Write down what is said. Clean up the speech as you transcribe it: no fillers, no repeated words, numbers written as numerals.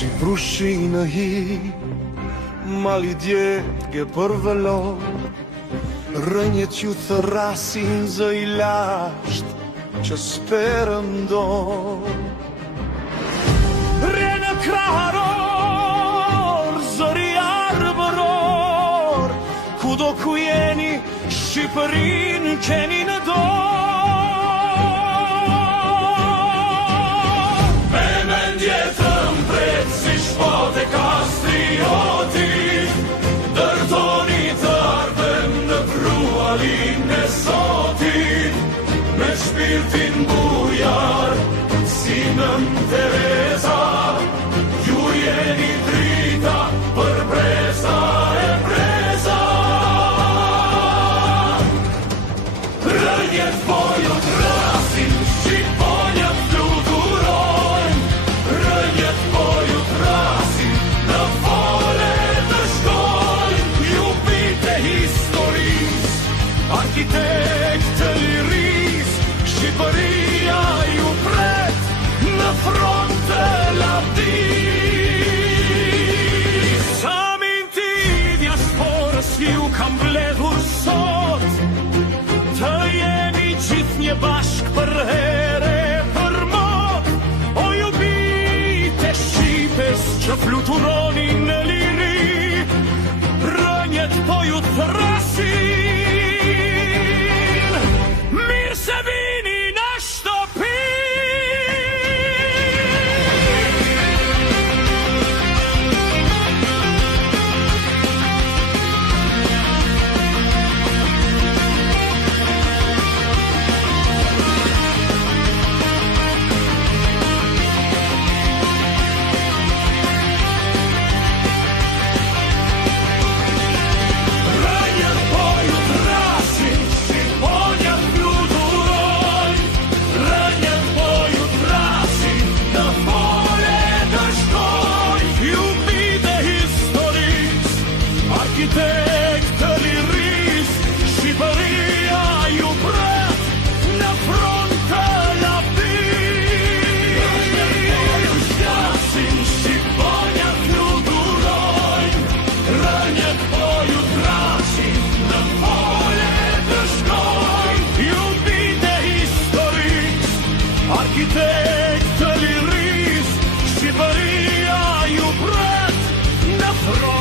Si brushi në hi, mali djegë për velo, rënjet ju thërasin zë i lasht që sperëndo. Re në kraharor, zëri arbëror, kudo ku jeni, Shqipërin keni në dorë. Me mendje të mpret si shpote kastriotit, dërtoni të ardhem në prualin e Zotit, me shpirtin bujar, si nën Tereza, ju jeni drita për breza e breza. Rënjet po ju trasin, shqiponjët fluturojnë, rënjet po ju trasin, në fole të shkojnë, ju pite historis, arkitekt të liris, Shqipëria ju pret në front të lavdis. Sa minti diasporës ju kam mbledhur sot, të jeni gjithë një bashk për here për mot, o ju bite Shqipes që fluturoni në liri, rënjet po ju thrasin, mirë se vini në shtëpi. Rënjet po ju thrasin, shqiponjët fluturojnë, rënjet po ju thrasin, në fole të shkojnë, ju bite historis, arkitekt të liris, Shqipëria ju pret në front të lavdis. Shqasin, shqiponjët fluturojnë, rënjet po ju thrasin, në fole të shkojnë, ju bite historis, arkitekt të liris, Shqipëria ju pret në front